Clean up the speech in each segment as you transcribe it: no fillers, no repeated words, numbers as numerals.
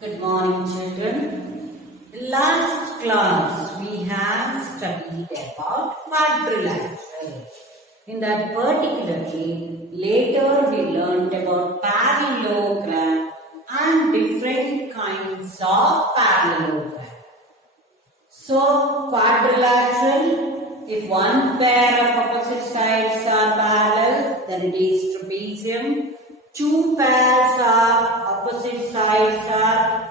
Good morning, children. Last class we have studied about quadrilateral. In that particularly, later we learned about parallelogram and different kinds of parallelogram. So, quadrilateral, if one pair of opposite sides are parallel, then it is trapezium. Two pairs of opposite sides are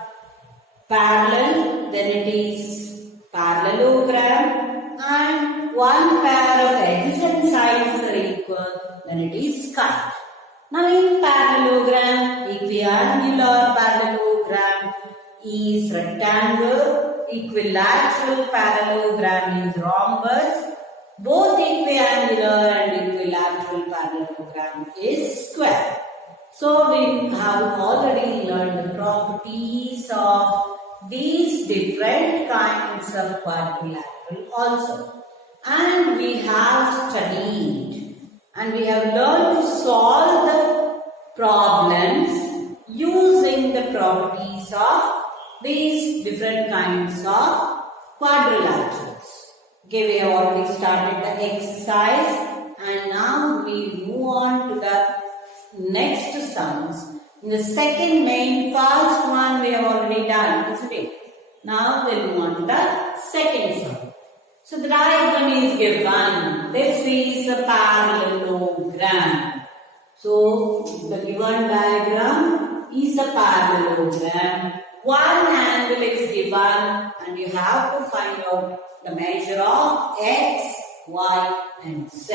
parallel, then it is parallelogram, and one pair of adjacent sides are equal, then it is kite. Now in parallelogram, equiangular parallelogram is rectangle, equilateral parallelogram is rhombus, both equiangular and equilateral parallelogram is square. So we have already learned the properties of these different kinds of quadrilateral also. And we have studied and we have learned to solve the problems using the properties of these different kinds of quadrilaterals. Okay, we have already started the exercise and now we move on to the next sums. In the second main, first one we have already done, isn't it? Now we'll move on to the second sum. So the diagram is given. This is a parallelogram. So the given diagram is a parallelogram. One angle is given and you have to find out the measure of x, y and z.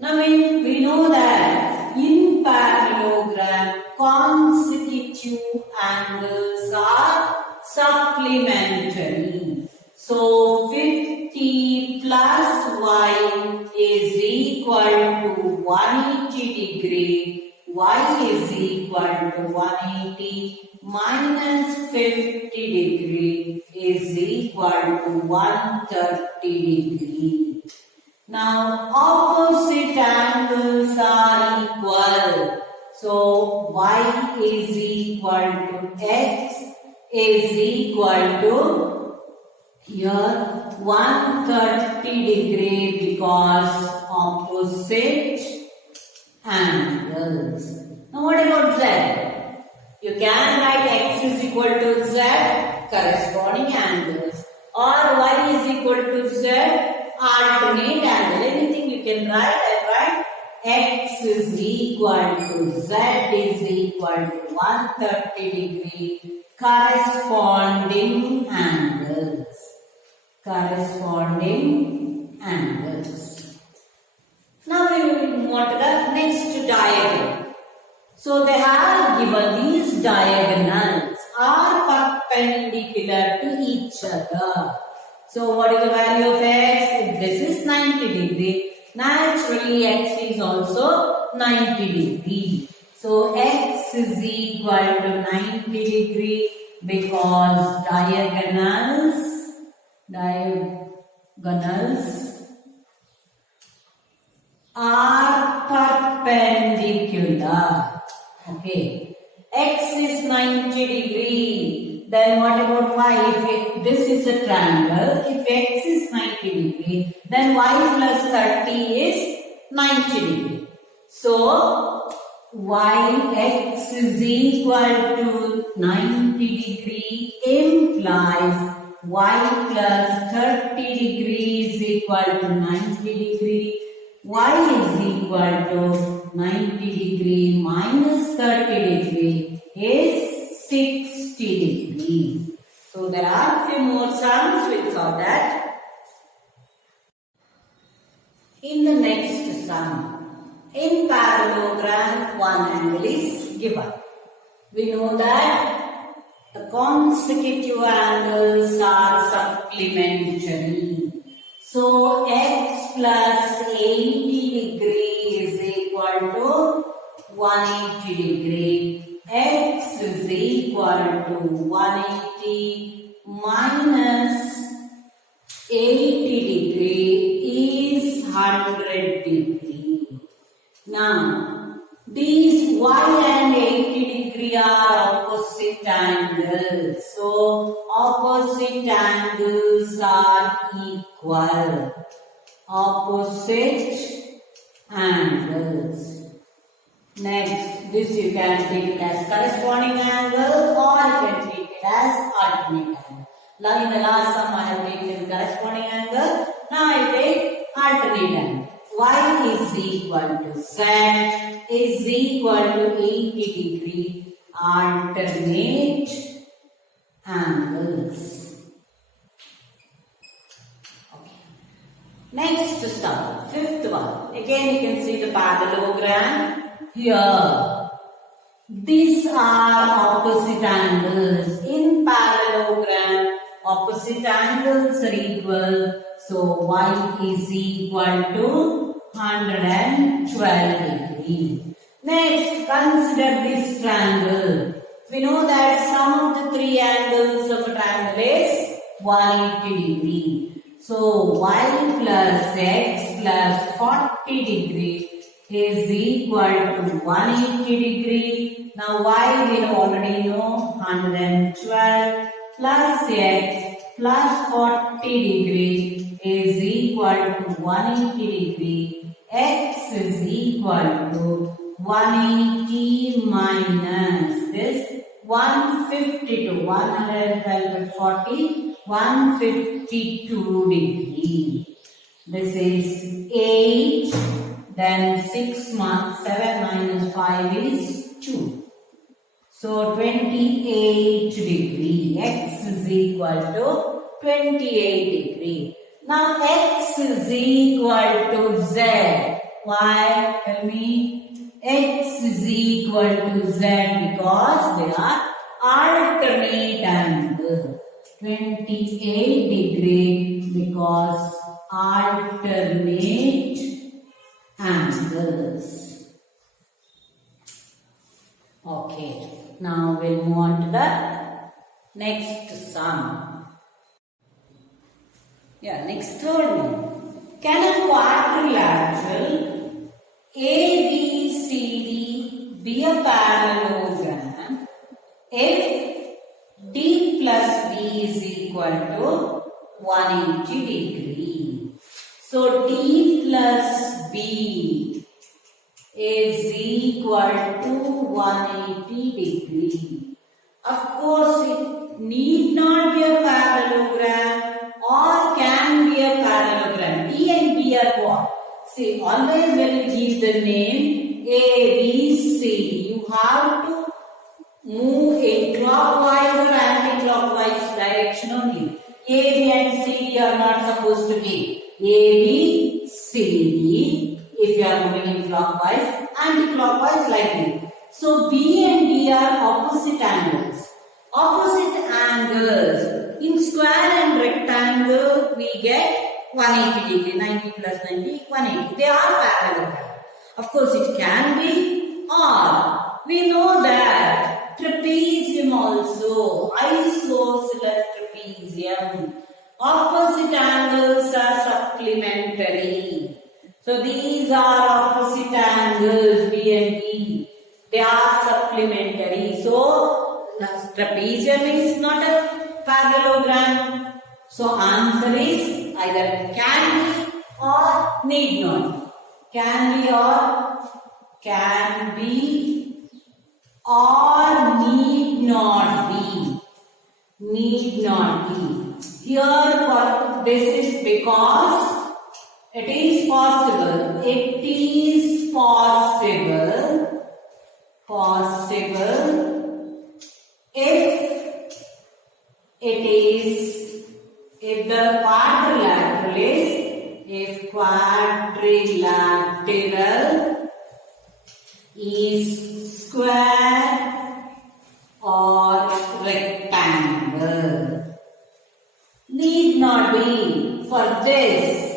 Now we know that in parallelogram consecutive angles are supplementary. So 50 plus y is equal to 180 degree. Y is equal to 180 minus 50 degree is equal to 130 degree. Now opposite angles are equal. So y is equal to x is equal to here 130 degree because opposite angles. Now what about z? You can write x is equal to z corresponding angles or y is equal to z alternate angle. Anything you can write. I write x is equal to z is equal to 130 degree corresponding angles. Corresponding angles. Now we will move on to the next diagram. So they have given these diagonals are perpendicular to each other. So what is the value of x? If this is 90 degree, naturally x is also 90 degree. So x is equal to 90 degree because diagonals are perpendicular. Okay. X is 90 degree. Then what about y? If this is a triangle, if x is 90 degree, then y plus 30 is 90 degree. So, x is equal to 90 degree implies y plus 30 degree is equal to 90 degree. Y is equal to 90 degree minus 30 degree is 60 degree. So there are few more sums. We'll solve that. In the next sum, in parallelogram, one angle is given. We know that the consecutive angles are supplementary. So x plus 80 degree is equal to 180 degree. X is equal to 180 minus 80 degree is 100 degree. Now, these y and 80 degree are opposite angles. angles. So opposite angles are equal. Opposite angles. Next, this you can take it as corresponding angle or you can take it as alternate angle. Now in the last sum I have taken corresponding angle. Now I take alternate angle. Y is equal to Z is equal to 80 degree alternate angles. Okay. Next sum, fifth one. Again you can see the parallelogram here. These are opposite angles. In parallelogram, opposite angles are equal. So Y is equal to 112 degree. Next, consider this triangle. We know that sum of the three angles of a triangle is 180 degree. So Y plus X plus 40 degree is equal to 180 degree. Now Y we already know 112 plus X plus 40 degree is equal to 180 degree. X is equal to 180 minus this 152. 112 plus 40, 152 degree. This is 8. Then 6 minus 7 minus 5 is 2. So 28 degree. X is equal to 28 degree. Now X is equal to Z. Why? Tell me. X is equal to Z because they are alternate angle. 28 degree because alternate angles. Okay. Now we'll move on to the next sum. Yeah, next third one. Can a quadrilateral ABCD be a parallelogram if D plus B is equal to 180 degree? So D plus B is equal to 180 degree. Of course, it need not be a parallelogram or can be a parallelogram. D and B are what? See, always when you give the name A, B, C, you have to move in clockwise or anti-clockwise direction only. A, B and C are not supposed to be. A, B, C, D, if you are moving in clockwise, anti-clockwise like this. So B and D are opposite angles. Opposite angles. In square and rectangle, we get 180 degree. 90 plus 90, 180. They are parallelogram. Of course, it can be or we know that trapezium also, isosceles trapezium. Opposite angles are supplementary. So these are opposite angles B and D. They are supplementary. So trapezium is not a parallelogram. So answer is either can be or need not. Can be or need not be. Need not be. Here for this is because it is possible. It is possible if the quadrilateral is square or rectangle. Need not be for this.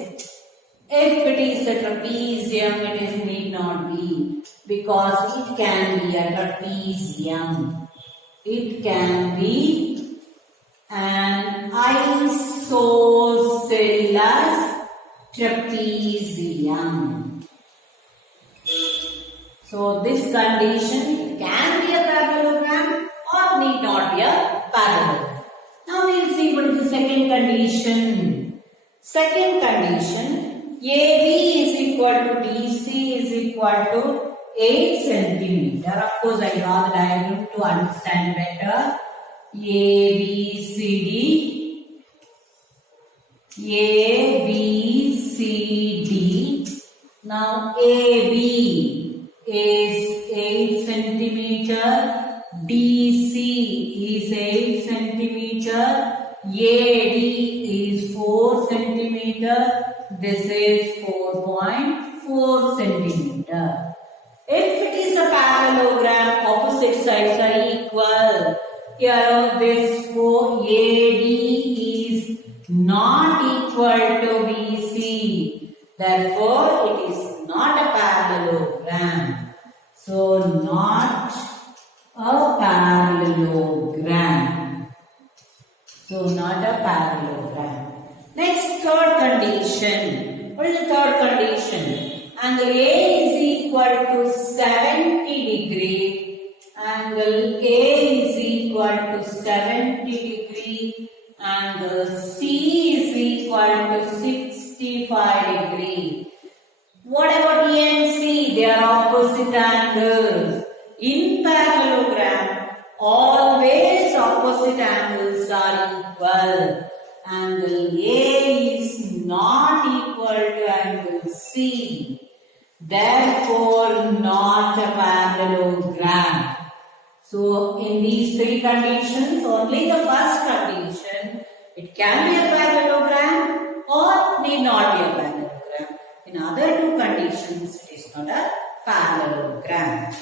If it is a trapezium, it is need not be because it can be a trapezium. It can be an isosceles trapezium. So this condition can be a parallelogram or need not be a parallelogram. Second condition, AB is equal to DC is equal to 8 centimeter. Of course, I draw the diagram to understand better. ABCD. Now AB is 8 centimeter. DC is 8 centimeter. AD is 4 centimeter. This is 4.4 centimeter. If it is a parallelogram, opposite sides are equal. Here this AD is not equal to BC. Therefore, it is not a parallelogram. So, not a parallelogram. So, not a parallelogram. Next, third condition. What is the third condition? Angle A is equal to 70 degree. Angle A is equal to 70 degree. Angle C is equal to 65 degree. What about E and C? They are opposite angles. In parallelogram, always opposite angles are equal. Angle A is not equal to angle C. Therefore, not a parallelogram. So, in these three conditions, only the first condition, it can be a parallelogram or need not be a parallelogram. In other two conditions, it is not a parallelogram.